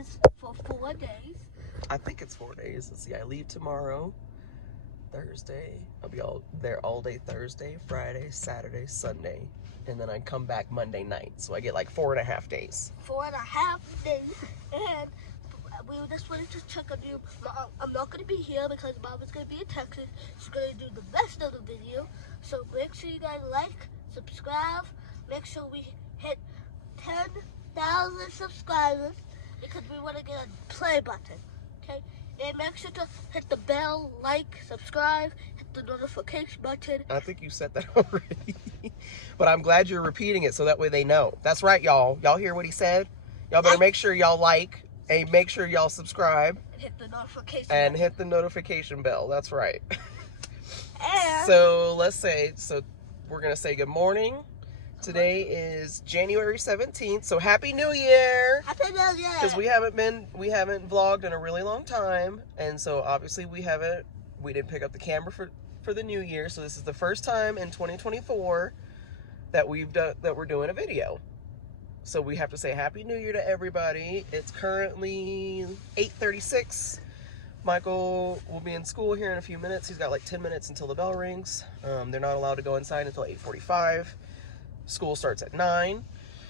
Texas for 4 days. I think it's 4 days. Let's see, I leave tomorrow, Thursday. I'll be there all day Thursday, Friday, Saturday, Sunday. And then I come back Monday night. So I get like 4.5 days. 4.5 days. And we just wanted to check on you. I'm not going to be here because Mom is going to be in Texas. She's going to do the rest of the video. So make sure you guys like, subscribe. Make sure we hit 10,000 subscribers because we want to get a play button. Okay? And make sure to hit the bell, like, subscribe, hit the notification button. I think you said that already. But I'm glad you're repeating it so that way they know. That's right, y'all. Y'all hear what he said? Y'all better make sure y'all like and make sure y'all subscribe. And hit the notification and button. hit the notification bell. That's right. And So we're going to say good morning. Today is January 17th, so Happy New Year! Happy New Year! Because we haven't vlogged in a really long time, and so obviously we didn't pick up the camera for the New Year, so this is the first time in 2024 that we're doing a video. So we have to say Happy New Year to everybody. It's currently 8:36. Michael will be in school here in a few minutes. He's got like 10 minutes until the bell rings. They're not allowed to go inside until 8:45. School starts at 9.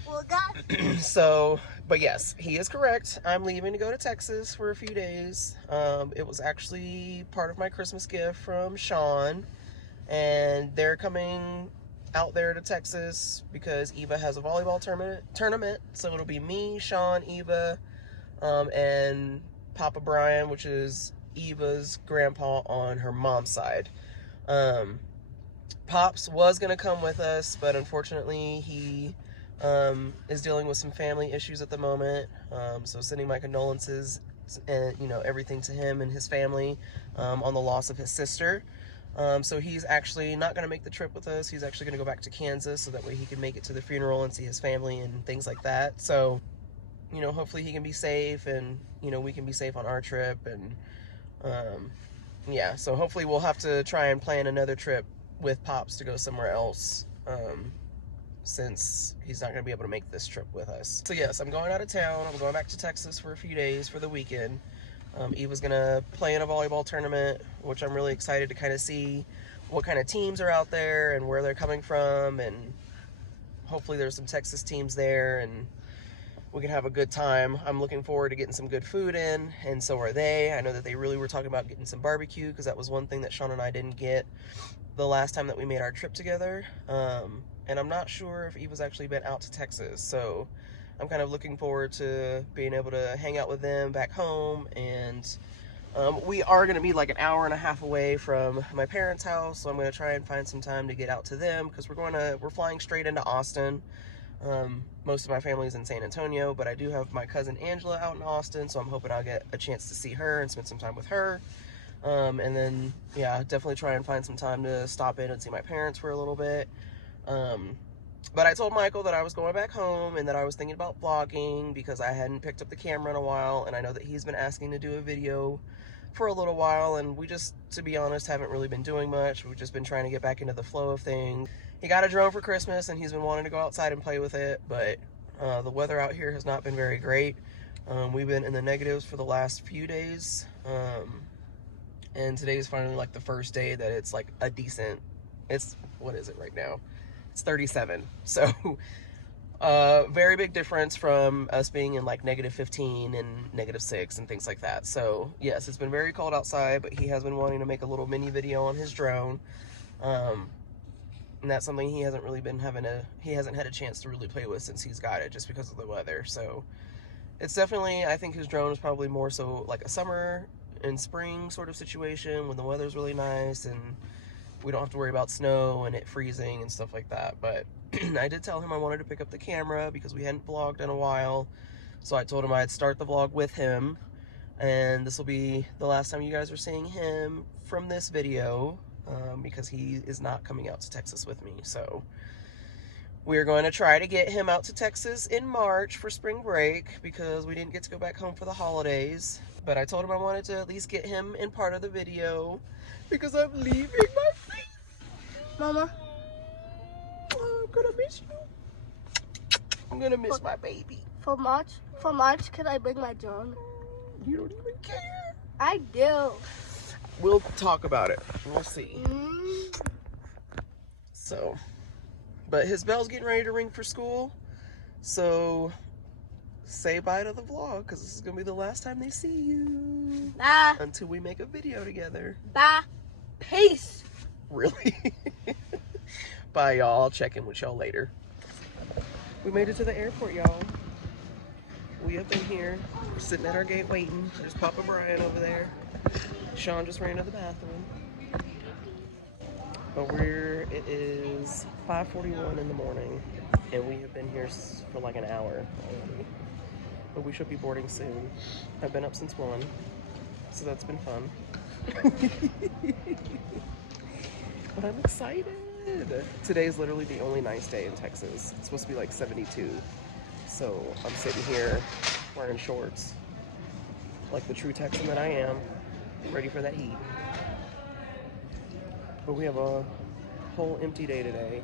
Well, guys. So, but yes, he is correct. I'm leaving to go to Texas for a few days. It was actually part of my Christmas gift from Sean. And they're coming out there to Texas because Eva has a volleyball tournament. So it'll be me, Sean, Eva, and Papa Brian, which is Eva's grandpa on her mom's side. Pops was going to come with us, but unfortunately he is dealing with some family issues at the moment. So sending my condolences and, everything to him and his family on the loss of his sister. So he's actually not going to make the trip with us. He's actually going to go back to Kansas so that way he can make it to the funeral and see his family and things like that. So, hopefully he can be safe and, we can be safe on our trip. And, yeah, so hopefully we'll have to try and plan another trip with Pops to go somewhere else, since he's not going to be able to make this trip with us. So yes, I'm going out of town. I'm going back to Texas for a few days for the weekend. Eva's going to play in a volleyball tournament, which I'm really excited to kind of see what kind of teams are out there and where they're coming from, and hopefully there's some Texas teams there and we can have a good time. I'm looking forward to getting some good food in, and so are they. I know that they really were talking about getting some barbecue because that was one thing that Sean and I didn't get the last time that we made our trip together. And I'm not sure if Eva's actually been out to Texas, so I'm kind of looking forward to being able to hang out with them back home. And we are going to be like an hour and a half away from my parents' house, so I'm going to try and find some time to get out to them because we're flying straight into Austin. Most of my family's in San Antonio, but I do have my cousin Angela out in Austin, so I'm hoping I'll get a chance to see her and spend some time with her. And then, yeah, definitely try and find some time to stop in and see my parents for a little bit. But I told Michael that I was going back home and that I was thinking about vlogging because I hadn't picked up the camera in a while, and I know that he's been asking to do a video for a little while, and we just, to be honest, haven't really been doing much. We've just been trying to get back into the flow of things. He got a drone for Christmas and he's been wanting to go outside and play with it, but the weather out here has not been very great. We've been in the negatives for the last few days, and today is finally like the first day that it's like a decent, what is it right now? It's 37. So very big difference from us being in like -15 and -6 and things like that. So yes, it's been very cold outside, but he has been wanting to make a little mini video on his drone. And that's something he hasn't had a chance to really play with since he's got it, just because of the weather. So it's definitely, I think his drone is probably more so like a summer and spring sort of situation when the weather's really nice and we don't have to worry about snow and it freezing and stuff like that. But I did tell him I wanted to pick up the camera because we hadn't vlogged in a while. So I told him I'd start the vlog with him, and this will be the last time you guys are seeing him from this video, because he is not coming out to Texas with me. So we're going to try to get him out to Texas in March for spring break because we didn't get to go back home for the holidays. But I told him I wanted to at least get him in part of the video because I'm leaving my face. Mama. Oh, I'm gonna miss you. I'm gonna miss my baby. For March, can I bring my drone? You don't even care. I do. We'll talk about it. We'll see. So, but his bell's getting ready to ring for school. So, say bye to the vlog, because this is going to be the last time they see you. Bye. Until we make a video together. Bye. Peace. Really? Bye, y'all. I'll check in with y'all later. We made it to the airport, y'all. We up in here. We're sitting at our gate waiting. There's Papa Brian over there. Sean just ran to the bathroom. But it is 5:41 in the morning, and we have been here for like an hour already. But we should be boarding soon. I've been up since 1, so that's been fun. But I'm excited. Today's literally the only nice day in Texas. It's supposed to be like 72. So I'm sitting here wearing shorts, like the true Texan that I am, ready for that heat. But we have a whole empty day today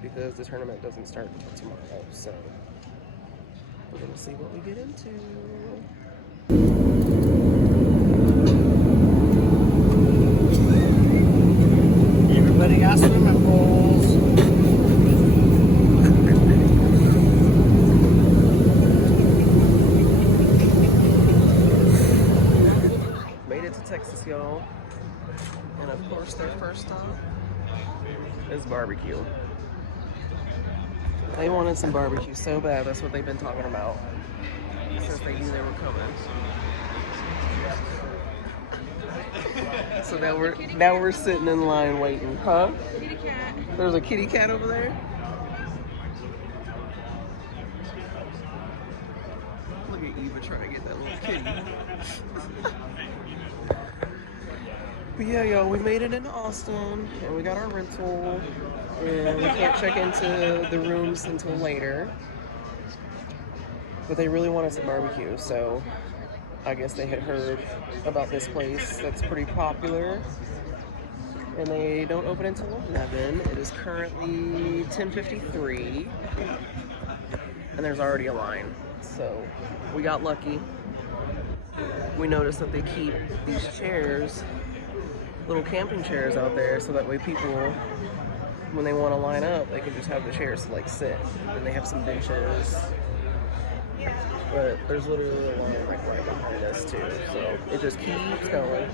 because the tournament doesn't start until tomorrow. So we're gonna see what we get into. Everybody got swimming pools. Made it to Texas, y'all. And of course, their first stop is barbecue. They wanted some barbecue so bad. That's what they've been talking about since they knew they were coming. So now we're sitting in line waiting, huh? Kitty cat. There's a kitty cat over there. Look at Eva trying to get that little kitty. But yeah, y'all, we made it into Austin, and we got our rental, and we can't check into the rooms until later. But they really want us at barbecue, so I guess they had heard about this place that's pretty popular. And they don't open until 11. It is currently 10:53, and there's already a line. So we got lucky. We noticed that they keep these chairs, little camping chairs out there, so that way people, when they want to line up, they can just have the chairs to like sit. And they have some benches. But there's literally a line like right behind us too, so it just keeps going.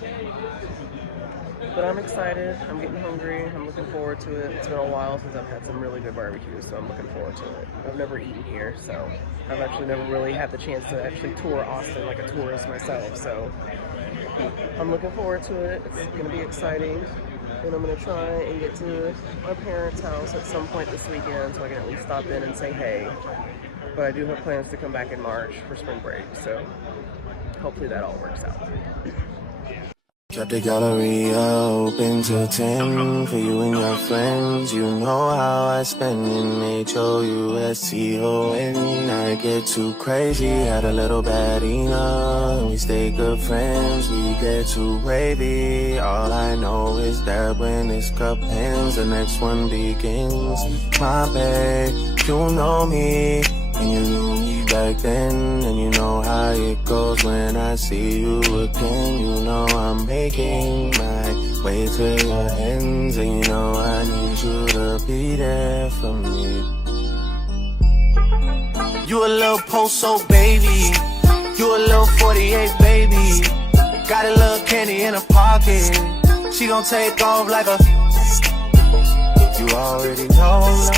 But I'm excited. I'm getting hungry. I'm looking forward to it. It's been a while since I've had some really good barbecue, so I'm looking forward to it. I've never eaten here, so I've actually never really had the chance to actually tour Austin like a tourist myself, so I'm looking forward to it. It's going to be exciting, and I'm going to try and get to my parents' house at some point this weekend so I can at least stop in and say hey. But I do have plans to come back in March for spring break, so hopefully that all works out. Got the gallery open till 10 for you and your friends. You know how I spend in HOUSTON. I get too crazy, had a little bad enough. We stay good friends, we get too wavy. All I know is that when this cup ends, the next one begins. My babe, you know me, and you knew me back then. And you know how it goes when I see you again. You know I'm making my way to your ends, and you know I need you to be there for me. You a little post-so baby, you a little 48 baby. Got a little candy in her pocket, she gon' take off like a. You already know.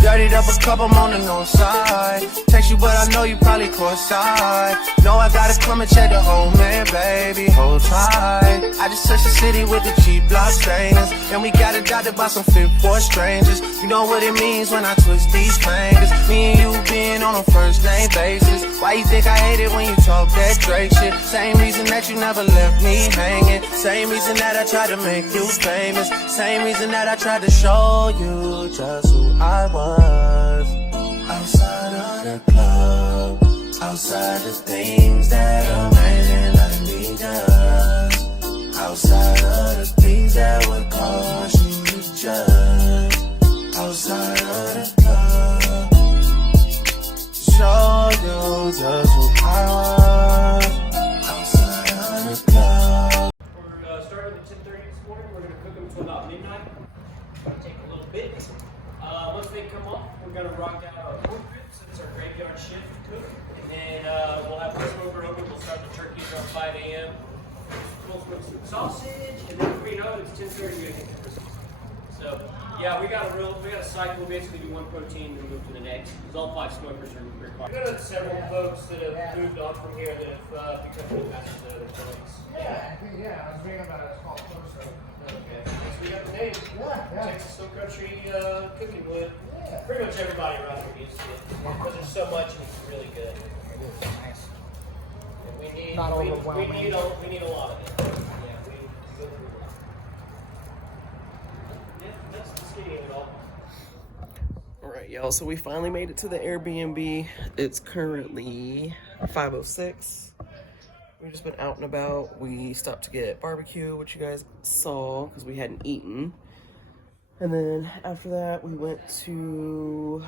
Dirtied up a cup, I'm on the north side. Text you, but I know you probably cross-eyed. Know I gotta come and check the whole man, baby. Hold tight. I just touched the city with the cheap block stainers, and we got adopted by some fit for strangers. You know what it means when I twist these fingers. Me and you being on a first name basis. Why you think I hate it when you talk that Drake shit? Same reason that you never left me hanging. Same reason that I tried to make you famous. Same reason that I tried to show you just who I was. Outside of the club, outside the things that a man like me does, outside of the things that would cause you to judge, outside of the club, fireworks outside on the club. We're starting at 10:30 this morning. We're going to cook them until about midnight. It's going to take a little bit. Once they come off, we're going to rock out our pork ribs. It's our graveyard shift cook. And then we'll have the smoker open. We'll start the turkeys around 5 a.m. We'll smoke some sausage, and then before you know it, it's 10:30. We're going to get Christmas. So, yeah, we got a cycle. We basically do one protein, then move to the next. Because all 5 smokers are required. We've got several folks that have moved on from here that have become really masters of other joints. Yeah, I was reading about it. It's called Closer. Okay. So we got the name. Yeah. Texas Hill Country cooking with pretty much everybody around here used to it. Because there's so much and it's really good. Nice. And we need Not we overwhelming. need a lot of it. Yeah, we go through a lot. Yeah, that's the skinny of it all. All right, y'all. So we finally made it to the Airbnb. It's currently 5:06. We've just been out and about. We stopped to get barbecue, which you guys saw because we hadn't eaten. And then after that, we went to,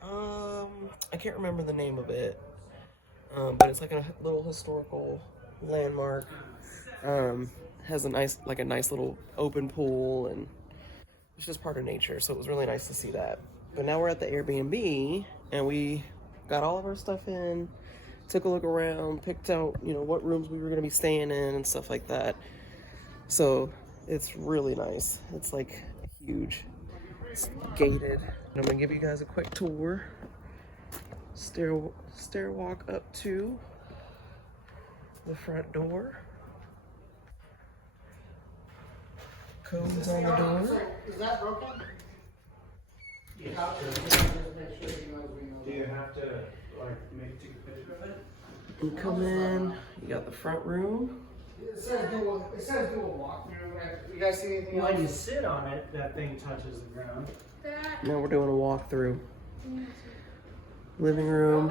I can't remember the name of it, but it's like a little historical landmark. Has a nice little open pool, and it's just part of nature. So it was really nice to see that. But now we're at the Airbnb, and we got all of our stuff in. Took a look around, picked out, what rooms we were going to be staying in and stuff like that. So it's really nice. It's like huge. It's gated. I'm going to give you guys a quick tour. Stair walk up to the front door. Codes on the door. Is that broken? Yes. Do you have to take a picture of it? You come in, you got the front room. It says do a walkthrough. You guys see anything When you else? sit on it, that thing touches the ground. Now we're doing a walkthrough. Living room,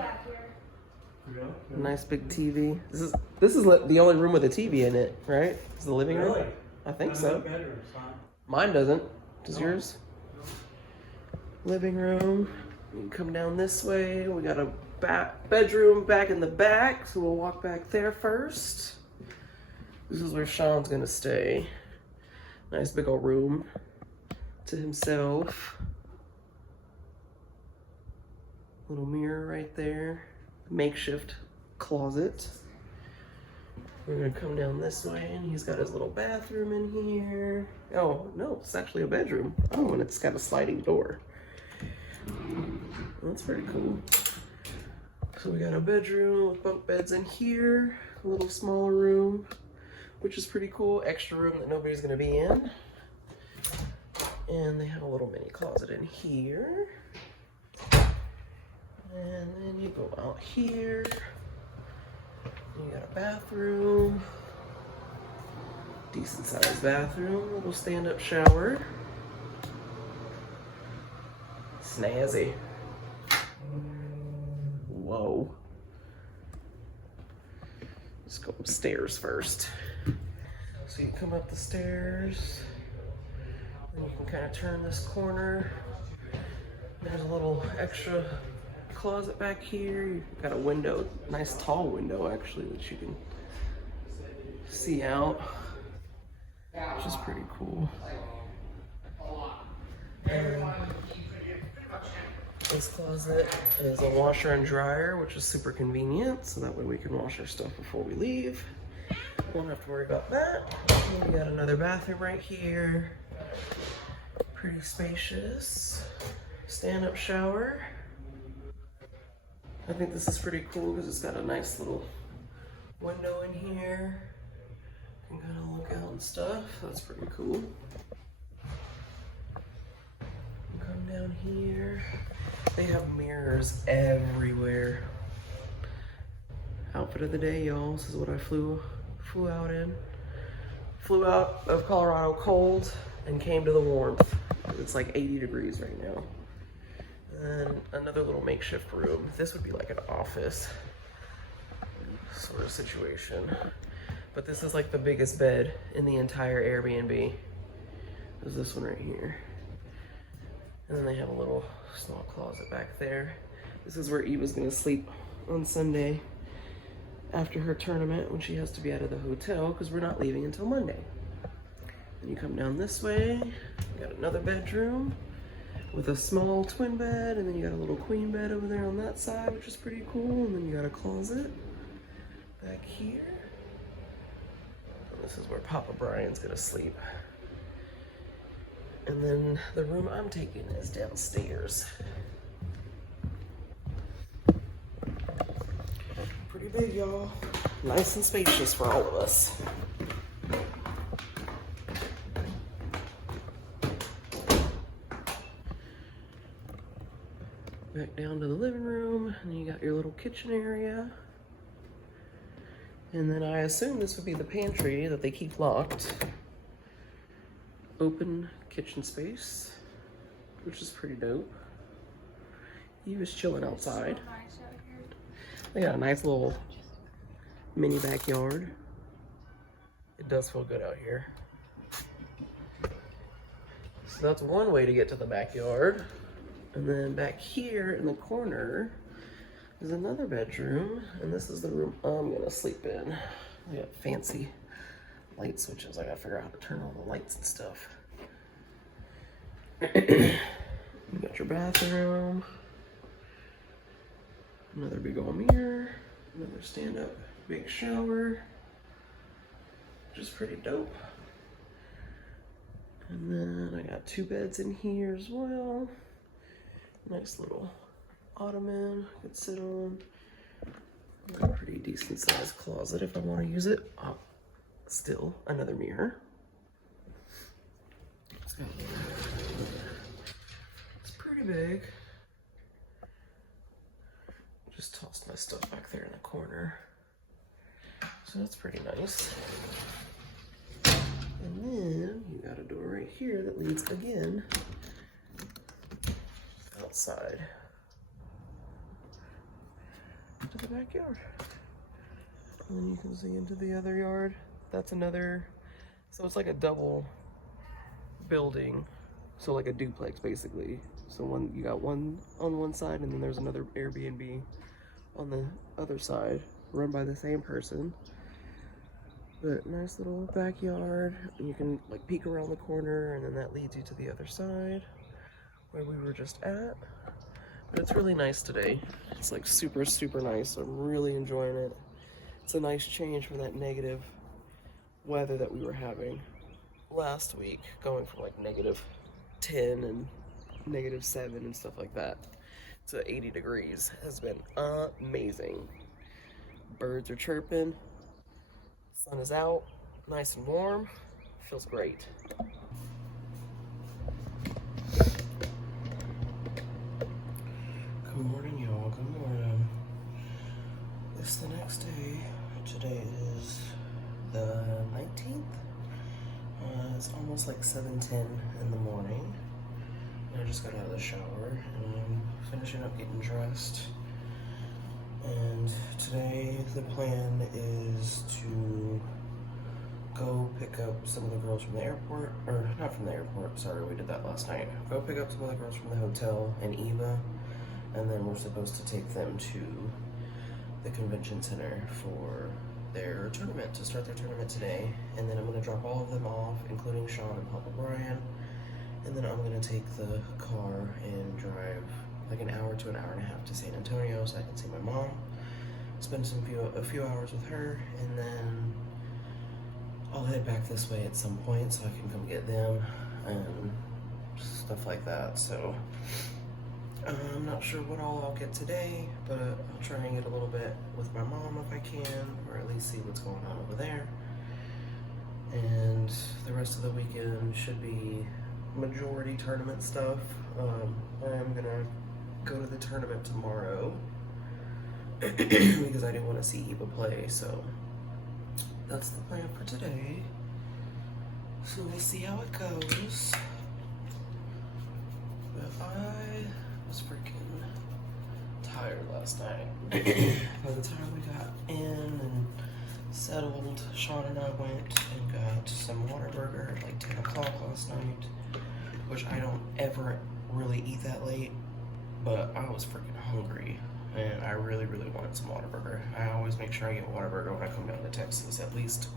nice big TV. This is the only room with a TV in it, right? Is the living room? Really? I think so. Bedrooms, huh? Mine doesn't. Does yours? Living room. You can come down this way. We got a bedroom back in the back, so we'll walk back there first. This is where Sean's gonna stay. Nice big old room to himself. Little mirror right there. Makeshift closet. We're gonna come down this way, and he's got his little bathroom in here. Oh, no, it's actually a bedroom. Oh, and it's got a sliding door. That's pretty cool. So we got a bedroom with bunk beds in here, a little smaller room, which is pretty cool. Extra room that nobody's gonna be in. And they have a little mini closet in here. And then you go out here. You got a bathroom. Decent sized bathroom, little stand up shower. Snazzy. Whoa. Let's go upstairs first. So you come up the stairs, then you can kind of turn this corner. There's a little extra closet back here. You've got a window, nice tall window actually, that you can see out, which is pretty cool. This closet is a washer and dryer, which is super convenient, so that way we can wash our stuff before we leave. Won't have to worry about that. And we got another bathroom right here. Pretty spacious. Stand-up shower. I think this is pretty cool because it's got a nice little window in here. You can kind of look out and stuff. That's pretty cool. Come down here. They have mirrors everywhere. Outfit of the day, y'all. This is what I flew out in. Flew out of Colorado cold and came to the warmth. It's like 80 degrees right now. And another little makeshift room. This would be like an office sort of situation. But this is like the biggest bed in the entire Airbnb. Is this one right here. And then they have a little small closet back there. This is where Eva's gonna sleep on Sunday. after her tournament when she has to be out of the hotel because we're not leaving until Monday. Then you come down this way, you got another bedroom with a small twin bed, and then you got a little queen bed over there on that side, which is pretty cool, and then you got a closet back here. And this is where Papa Brian's gonna sleep. And then the room I'm taking is downstairs. Pretty big, y'all. Nice and spacious for all of us. Back down to the living room, and you got your little kitchen area. And then I assume this would be the pantry that they keep locked. Open kitchen space, which is pretty dope. He was chilling outside. They got a nice little mini backyard. It does feel good out here. So that's one way to get to the backyard. And then back here in the corner is another bedroom, and this is the room I'm gonna sleep in. We got fancy light switches. I gotta figure out how to turn all the lights and stuff. You got your bathroom, another big old mirror, another stand-up big shower, which is pretty dope. And then I got 2 beds in here as well. Nice little ottoman I could sit on. A pretty decent sized closet if I want to use it. Oh, still another mirror. It's pretty big. Just tossed my stuff back there in the corner. So that's pretty nice. And then you got a door right here that leads again outside to the backyard. And then you can see into the other yard. That's another, so it's like a double building. So like a duplex basically. So one, you got one on one side, and then there's another Airbnb on the other side, run by the same person. But nice little backyard, and you can like peek around the corner, and then that leads you to the other side where we were just at. But it's really nice today. It's like super, super nice. I'm really enjoying it. It's a nice change from that negative weather that we were having last week, going from like -10 and -7 and stuff like that to 80 degrees. Has been amazing. Birds are chirping, sun is out, nice and warm, feels great. Good morning, y'all. Good morning. It's the next day. Today is the 19th. It's almost like 7:10 in the morning. I just got out of the shower and I'm finishing up getting dressed. And today the plan is to go pick up some of the girls from the airport, or not from the airport, sorry, we did that last night. Go pick up some of the girls from the hotel in Eva, and then we're supposed to take them to the convention center for their tournament, to start their tournament today. And then I'm going to drop all of them off, including Sean and Papa Brian, and then I'm going to take the car and drive like an hour to an hour and a half to San Antonio so I can see my mom, spend a few hours with her, and then I'll head back this way at some point so I can come get them and stuff like that. So I'm not sure what all I'll get today, but I'll try and get a little bit with my mom if I can, or at least see what's going on over there. And the rest of the weekend should be majority tournament stuff. I'm gonna go to the tournament tomorrow because I didn't want to see Eva play, so that's the plan for today. So we'll see how it goes. But I was freaking tired last night. By the time we got in and settled, Sean and I went and got some Whataburger at like 10 o'clock last night, which I don't ever really eat that late, but I was freaking hungry and I really, really wanted some Whataburger. I always make sure I get Whataburger when I come down to Texas at least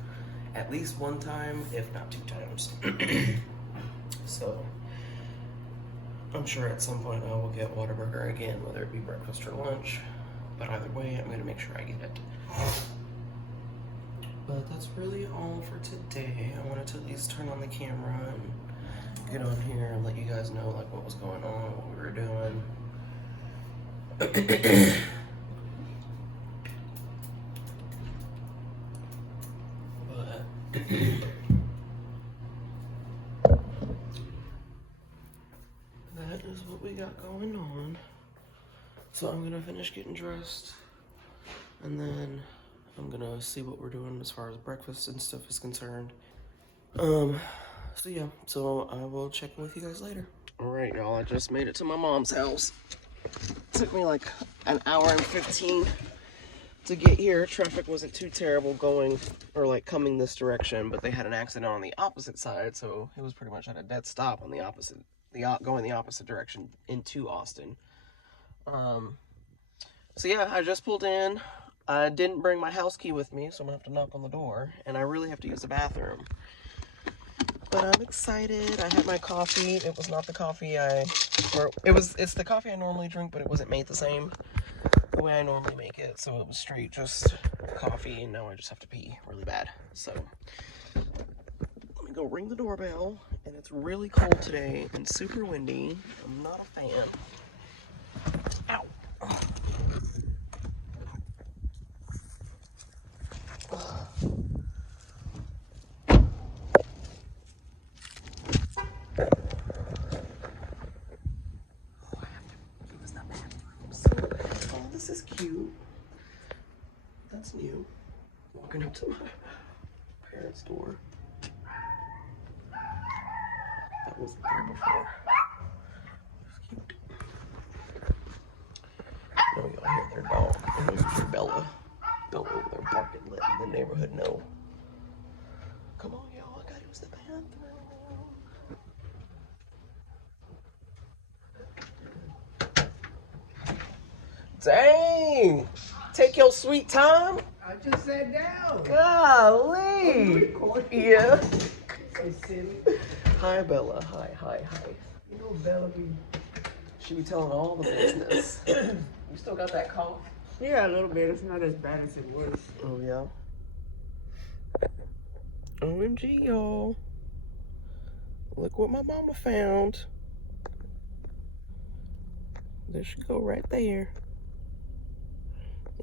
one time, if not 2 times. So I'm sure at some point I will get Whataburger again, whether it be breakfast or lunch. But either way, I'm gonna make sure I get it. But that's really all for today. I wanted to at least turn on the camera and get on here and let you guys know like what was going on, what we were doing. But that is what we got going on. So I'm gonna finish getting dressed, and then I'm gonna see what we're doing as far as breakfast and stuff is concerned. So yeah, so I will check in with you guys later. All right, y'all, I just made it to my mom's house. Took me like an hour and 15 to get here. Traffic wasn't too terrible going or like coming this direction, but they had an accident on the opposite side, so it was pretty much at a dead stop on the opposite, going the opposite direction into Austin. So yeah, I just pulled in. I didn't bring my house key with me, so I'm gonna have to knock on the door, and I really have to use the bathroom. But I'm excited. I had my coffee. It was not the coffee it's the coffee I normally drink, but it wasn't made the same the way I normally make it. So it was straight just coffee, and now I just have to pee really bad. So let me go ring the doorbell, and it's really cold today and super windy. I'm not a fan. Ow. This is cute. That's new. Walking up to my parents' door. That wasn't there before. It's cute. Now y'all hear their dog. And those are Bella. Bella over there barking, letting the neighborhood know. Come on, y'all. I gotta use the bathroom. Dang! Take your sweet time. I just sat down. Golly! Yeah. So silly. Hi, Bella. Hi. You know Bella be... She be telling all the business. You still got that cough? Yeah, a little bit. It's not as bad as it was. Oh, yeah. OMG, y'all. Look what my mama found. There she go right there.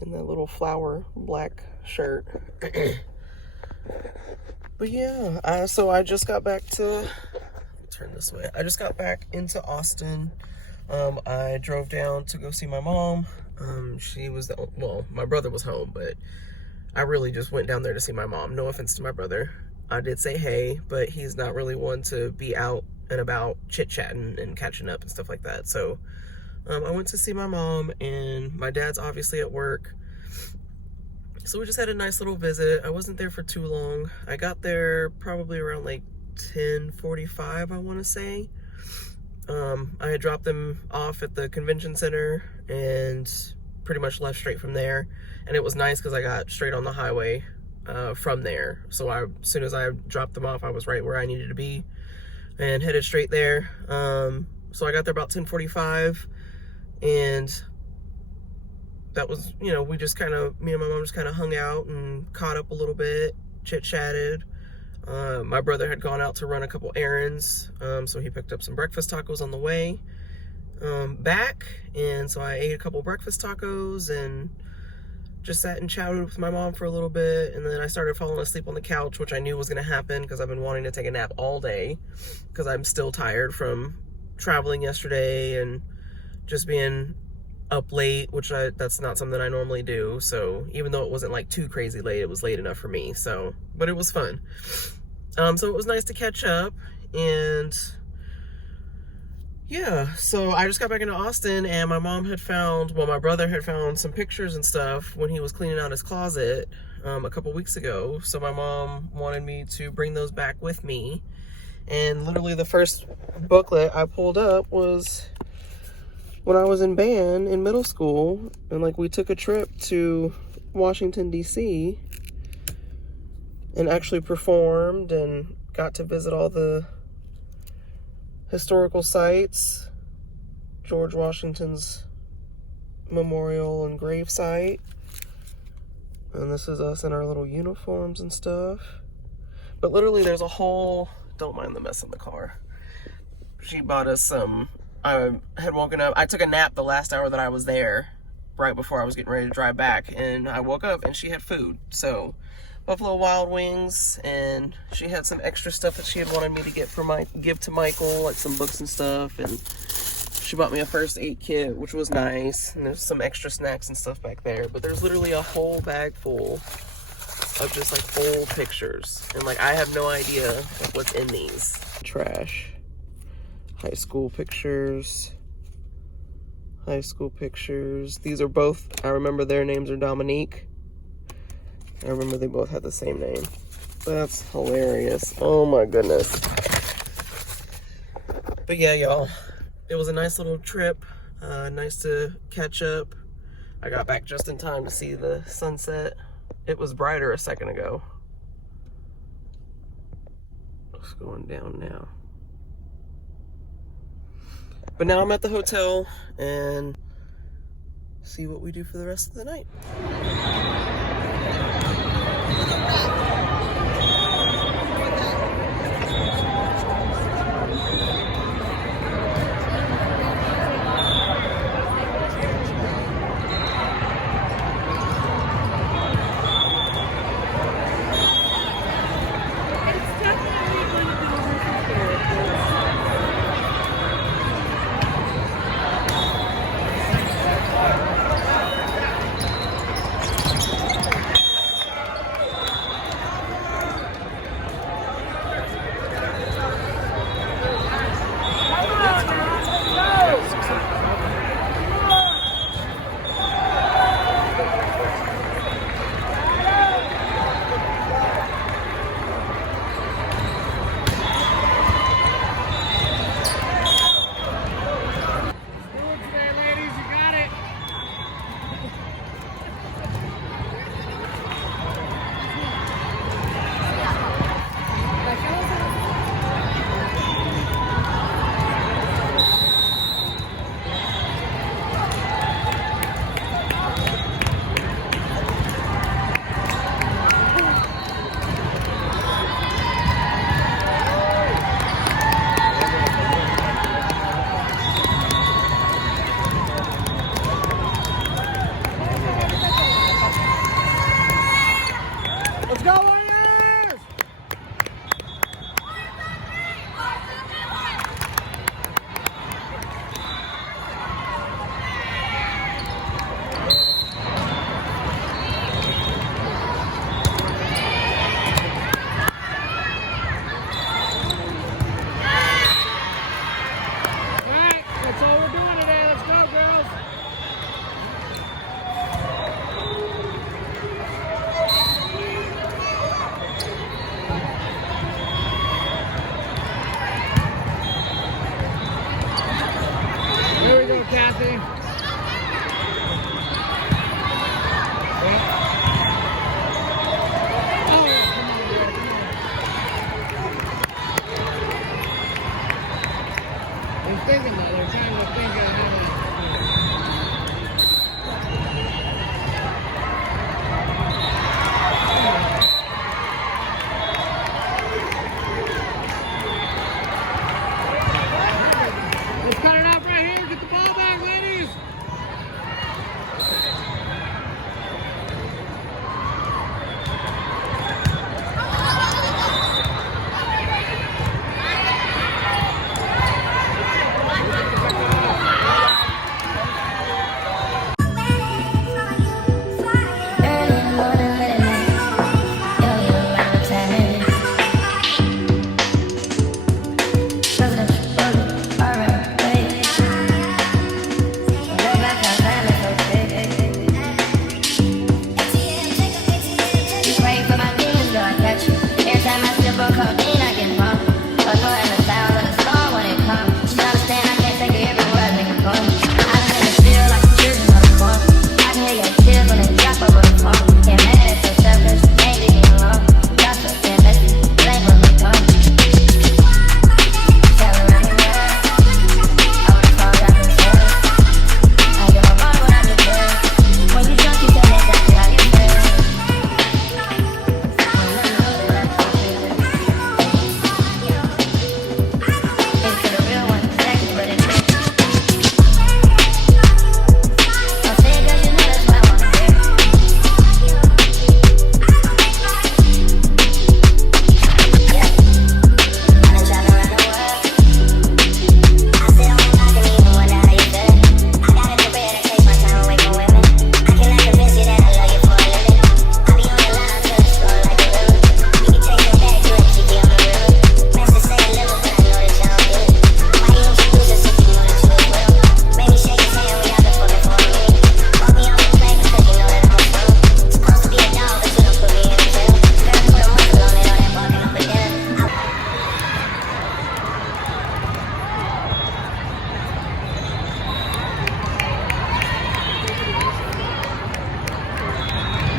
In that little flower black shirt. But yeah, so I just got back to, turn this way. I just got back into Austin. I drove down to go see my mom. She was, my brother was home, but I really just went down there to see my mom. No offense to my brother. I did say hey, but he's not really one to be out and about chit-chatting and catching up and stuff like that. So I went to see my mom, and my dad's obviously at work. So we just had a nice little visit. I wasn't there for too long. I got there probably around like 10:45, I want to say. I had dropped them off at the convention center and pretty much left straight from there. And it was nice because I got straight on the highway from there. So as soon as I dropped them off, I was right where I needed to be and headed straight there. So I got there about 10:45. And that was, you know, me and my mom just kind of hung out and caught up a little bit, chit-chatted. My brother had gone out to run a couple errands, so he picked up some breakfast tacos on the way back. And so I ate a couple breakfast tacos and just sat and chatted with my mom for a little bit. And then I started falling asleep on the couch, which I knew was going to happen because I've been wanting to take a nap all day because I'm still tired from traveling yesterday and just being up late, which that's not something I normally do. So even though it wasn't like too crazy late, it was late enough for me. So, but it was fun. So it was nice to catch up. And yeah, so I just got back into Austin, and my brother had found some pictures and stuff when he was cleaning out his closet a couple weeks ago. So my mom wanted me to bring those back with me. And literally the first booklet I pulled up was when I was in band in middle school, and like we took a trip to Washington, D.C. and actually performed and got to visit all the historical sites, George Washington's memorial and grave site. And this is us in our little uniforms and stuff. But literally there's a whole, don't mind the mess in the car. She bought us some, I had woken up, I took a nap the last hour that I was there, right before I was getting ready to drive back. And I woke up and she had food. So Buffalo Wild Wings, and she had some extra stuff that she had wanted me to get for give to Michael, like some books and stuff. And she bought me a first aid kit, which was nice. And there's some extra snacks and stuff back there. But there's literally a whole bag full of just like old pictures. And like, I have no idea like, what's in these. Trash. High school pictures. High school pictures. These are both, I remember their names are Dominique. I remember they both had the same name. That's hilarious. Oh my goodness. But yeah, y'all. It was a nice little trip. Nice to catch up. I got back just in time to see the sunset. It was brighter a second ago. It's going down now. But now I'm at the hotel and see what we do for the rest of the night.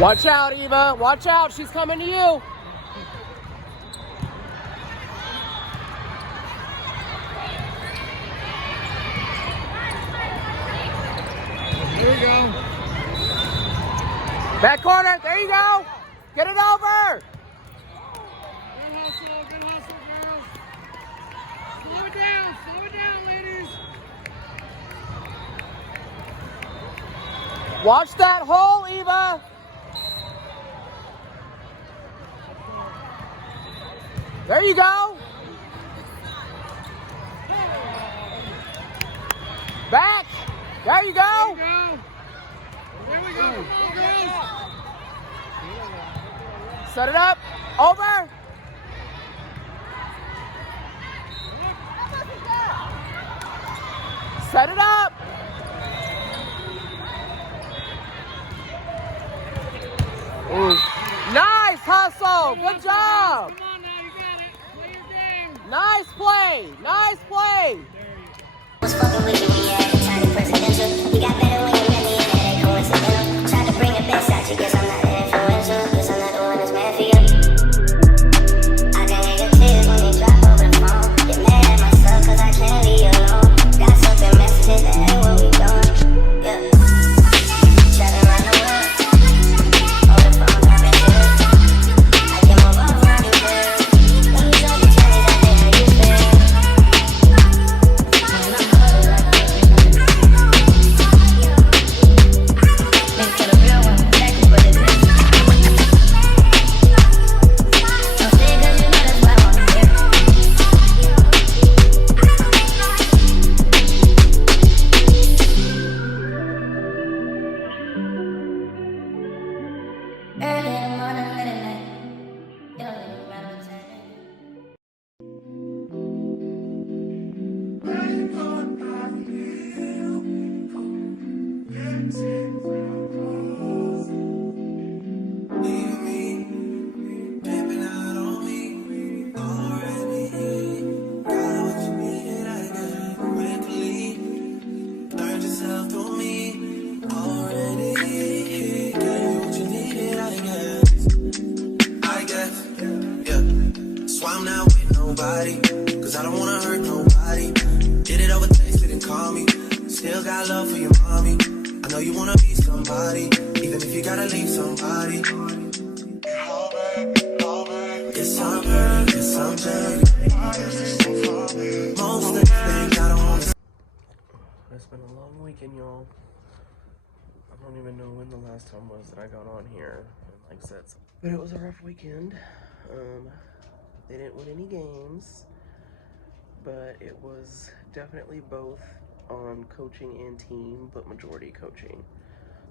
Watch out, Eva. Watch out. She's coming to you. There you go. Back corner. There you go. Get it over. Good hustle, girls. Slow it down, ladies. Watch that hole, Eva. There you go. Back. There you go. There we go. Come on, girls. Set it up. Over. Set it up. Ooh. Nice hustle. Good job. Come on now, you got it. Play your game. Nice play. Nice play. Was fucking with you when you had a tiny presidential. You got better when you met me and it ain't coincidental. Tried to bring the best out you, guess I'm not influential. Guess I'm not the one that's meant for you. I can hear your tears when you drop over the phone. Get mad at myself cause I can't leave you alone. Got something messages that ain't what we doing. Yeah. Traveling around the world. Over the phone, dropping tears. I get more love around you, girl. When you tell me, I think how you feel. Early in the morning, late at night. You don't even remember the time. So I'm not with nobody, cause I don't wanna hurt nobody. Did it over text, didn't call me. Still got love for your mommy. I know you wanna be somebody, even if you gotta leave somebody. Yes, I'm hurt, yes, I'm dirty. Most of the things I don't wanna. It's been a long weekend, y'all. I don't even know when the last time was that I got on here and like said something. But it was a rough weekend. They didn't win any games, but it was definitely both on coaching and team, but majority coaching.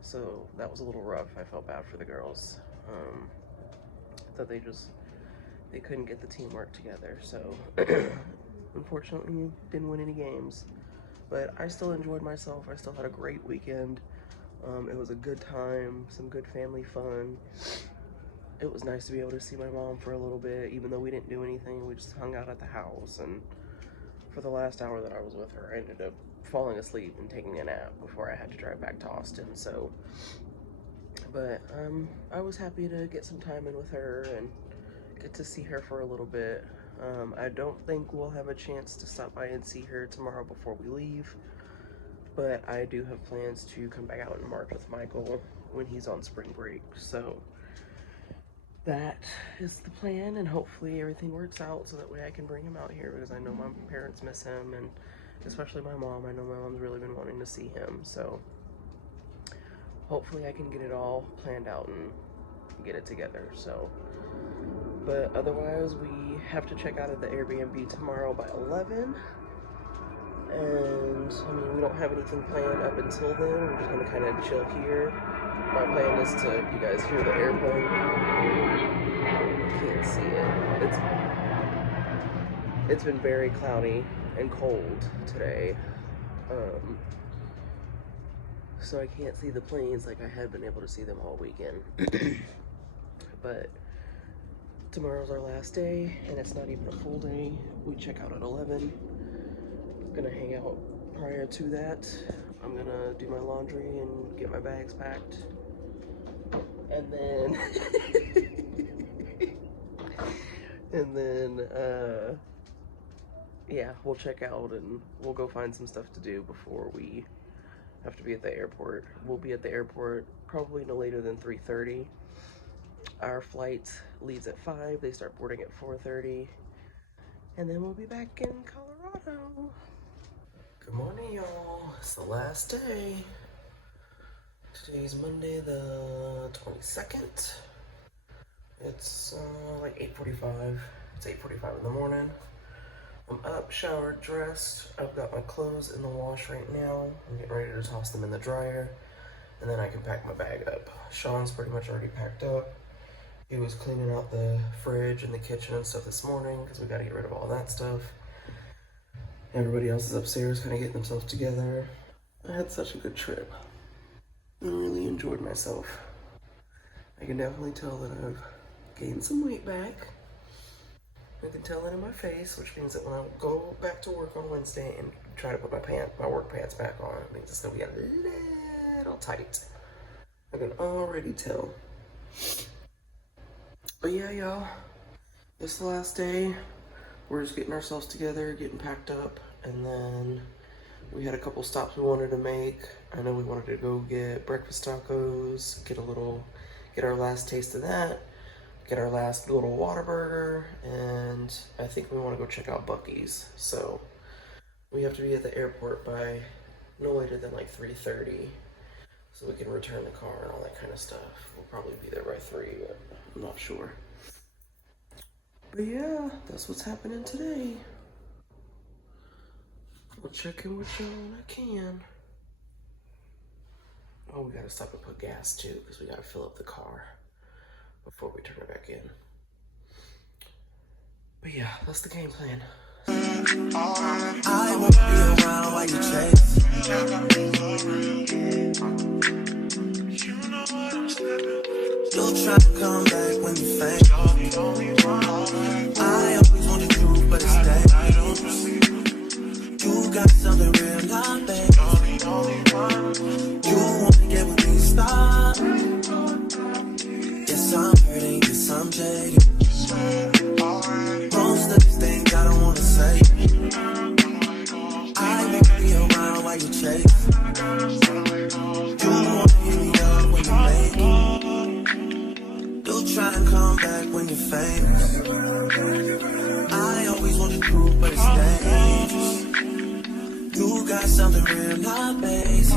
So that was a little rough. I felt bad for the girls. That they couldn't get the teamwork together. So unfortunately didn't win any games, but I still enjoyed myself. I still had a great weekend. It was a good time, some good family fun. It was nice to be able to see my mom for a little bit, even though we didn't do anything. We just hung out at the house, and for the last hour that I was with her, I ended up falling asleep and taking a nap before I had to drive back to Austin. So, but I was happy to get some time in with her and get to see her for a little bit. I don't think we'll have a chance to stop by and see her tomorrow before we leave, but I do have plans to come back out in March with Michael when he's on spring break. So that is the plan, and hopefully everything works out so that way I can bring him out here, because I know my parents miss him, and especially my mom. I know my mom's really been wanting to see him, so hopefully I can get it all planned out and get it together. So, but otherwise we have to check out of the Airbnb tomorrow by 11, and I mean, we don't have anything planned up until then. We're just gonna kind of chill here. My plan is to, you guys hear the airplane? You can't see it. It's been very cloudy and cold today. So I can't see the planes like I had been able to see them all weekend. But tomorrow's our last day, and it's not even a full day. We check out at 11. I'm gonna hang out prior to that. I'm gonna do my laundry and get my bags packed. And then, yeah, we'll check out and we'll go find some stuff to do before we have to be at the airport. We'll be at the airport probably no later than 3:30. Our flight leaves at 5. They start boarding at 4:30. And then we'll be back in Colorado. Good morning, y'all. It's the last day. Today's Monday the 22nd. It's like 8:45. It's 8:45 in the morning. I'm up, showered, dressed. I've got my clothes in the wash right now. I'm getting ready to toss them in the dryer, and then I can pack my bag up. Sean's pretty much already packed up. He was cleaning out the fridge and the kitchen and stuff this morning because we got to get rid of all that stuff. Everybody else is upstairs kind of getting themselves together. I had such a good trip. I really enjoyed myself. I can definitely tell that I've gained some weight back. I can tell it in my face, which means that when I go back to work on Wednesday and try to put my work pants back on, it means it's gonna be a little tight. I can already tell. But yeah, y'all, this is the last day. We're just getting ourselves together, getting packed up, and then we had a couple stops we wanted to make. I know we wanted to go get breakfast tacos, get our last taste of that, get our last little Whataburger, and I think we want to go check out Buc-ee's. So we have to be at the airport by no later than like 3:30, so we can return the car and all that kind of stuff. We'll probably be there by 3, but I'm not sure. But yeah, that's what's happening today. We'll check in with y'all when I can. Oh, we gotta stop and put gas too, because we gotta fill up the car before we turn it back in. But yeah, that's the game plan. I won't be around while you chase. You'll try to come back when you faint. I always want the truth, but it's dangerous. You got something real, not bad. You wanna get with me, stop. Yes, I'm hurting, yes, I'm jaded. Most of these things I don't wanna say. I won't be around while you chase. You wanna hit me up when you make it. You'll try and come back when you're famous. I always want the truth, but it's dangerous. You got something real, not basic.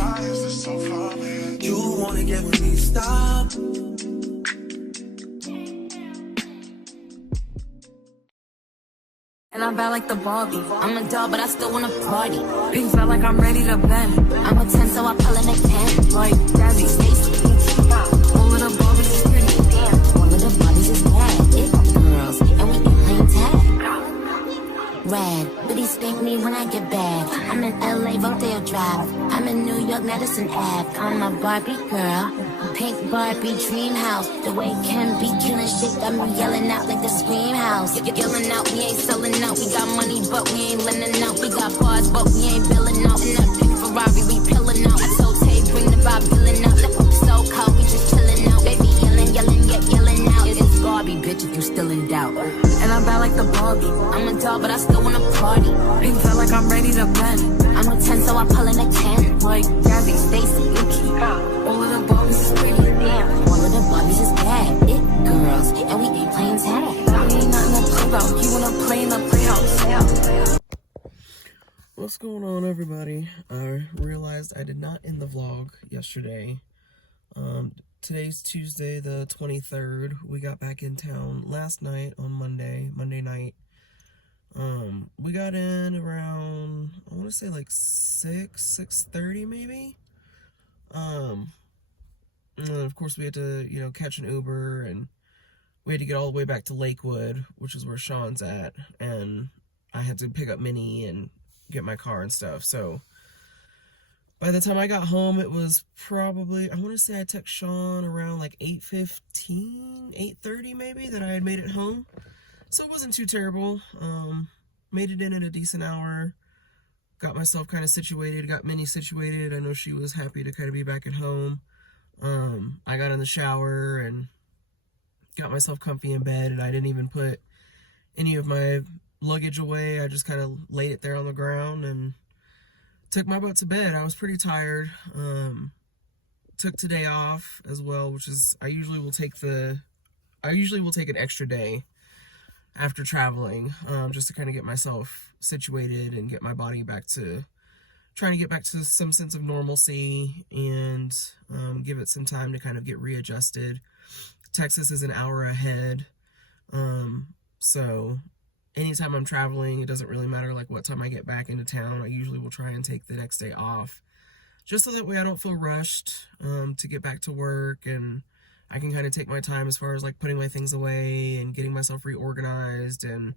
You wanna get with me, stop. And I'm bad like the Barbie. I'm a doll, but I still wanna party. Pink felt like I'm ready to bend. I'm a 10, so I pull in a 10. Like Jazzy, Stacy, all of the Barbies is pretty. Damn, all of the Barbies is bad. It's girls, and we ain't playing tag. Rad, but he spank me when I get bad. I'm in LA, Rodeo Drive. I'm in New York, Madison Ave. I'm a Barbie girl. Pink Barbie dream house. The way Kim be killing shit got me yelling out like the Scream House. Yelling out, we ain't selling out. We got money, but we ain't lending out. We got bars, but we ain't billing out. In that pink Ferrari, we pillin' out. I told Tay, bring the Bob Dylan out. So cold, we just chillin' out. Baby yelling, yet yelling out. It's Barbie, bitch, if you still in doubt. And I'm bad like the Barbie. I'm a doll, but I still wanna party. Pink felt like I'm ready to bend. I'm a 10, so I pull in a 10. Like Jazzy, Stacy, Nikki. All of the Barbies is pretty. Damn, all of the Barbies is bad. It girls, and we ain't playing tag. We ain't nothing to play about. You wanna play in the playhouse? What's going on, everybody? I realized I did not end the vlog yesterday. Today's Tuesday the 23rd. We got back in town last night on Monday night. We got in around, I want to say like 6:30 maybe. And of course we had to, catch an Uber, and we had to get all the way back to Lakewood, which is where Sean's at, and I had to pick up Minnie and get my car and stuff. So by the time I got home, it was probably, I want to say I texted Sean around like 8:15, 8:30 maybe, that I had made it home. So it wasn't too terrible. Made it in a decent hour. Got myself kind of situated, got Minnie situated. I know she was happy to kind of be back at home. I got in the shower and got myself comfy in bed, and I didn't even put any of my luggage away. I just kind of laid it there on the ground and took my butt to bed. I was pretty tired. Took today off as well, which is I usually will take an extra day after traveling, just to kind of get myself situated and get my body trying to get back to some sense of normalcy, and give it some time to kind of get readjusted. Texas is an hour ahead, so anytime I'm traveling, it doesn't really matter like what time I get back into town. I usually will try and take the next day off, just so that way I don't feel rushed to get back to work, and I can kind of take my time as far as like putting my things away and getting myself reorganized. And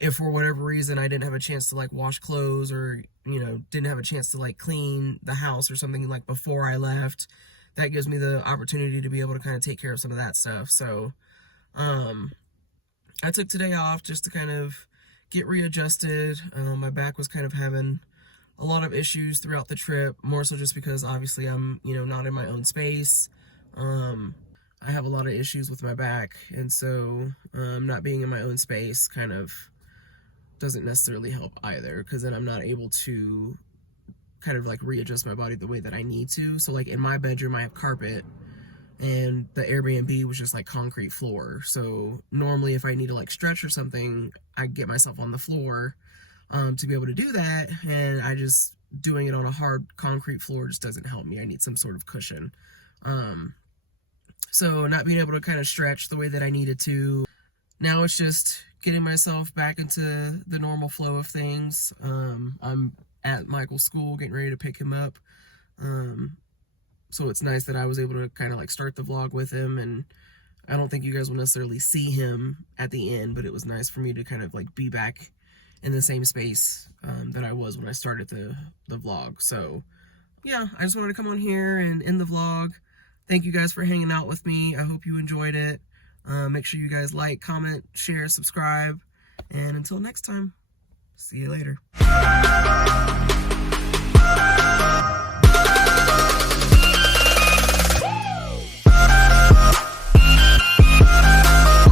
if for whatever reason I didn't have a chance to like wash clothes, or didn't have a chance to like clean the house or something like before I left, that gives me the opportunity to be able to kind of take care of some of that stuff. So I took today off just to kind of get readjusted. My back was kind of having a lot of issues throughout the trip, more so just because obviously I'm not in my own space. I have a lot of issues with my back, and so not being in my own space kind of doesn't necessarily help either, because then I'm not able to kind of like readjust my body the way that I need to. So like in my bedroom I have carpet, and the Airbnb was just like concrete floor. So normally if I need to like stretch or something, I get myself on the floor to be able to do that, and I just doing it on a hard concrete floor just doesn't help me. I need some sort of cushion. So not being able to kind of stretch the way that I needed to. Now it's just getting myself back into the normal flow of things. I'm at Michael's school getting ready to pick him up. So it's nice that I was able to kind of like start the vlog with him, and I don't think you guys will necessarily see him at the end, but it was nice for me to kind of like be back in the same space that I was when I started the vlog. So yeah, I just wanted to come on here and end the vlog. Thank you guys for hanging out with me. I hope you enjoyed it. Make sure you guys like, comment, share, subscribe, and until next time, see you later.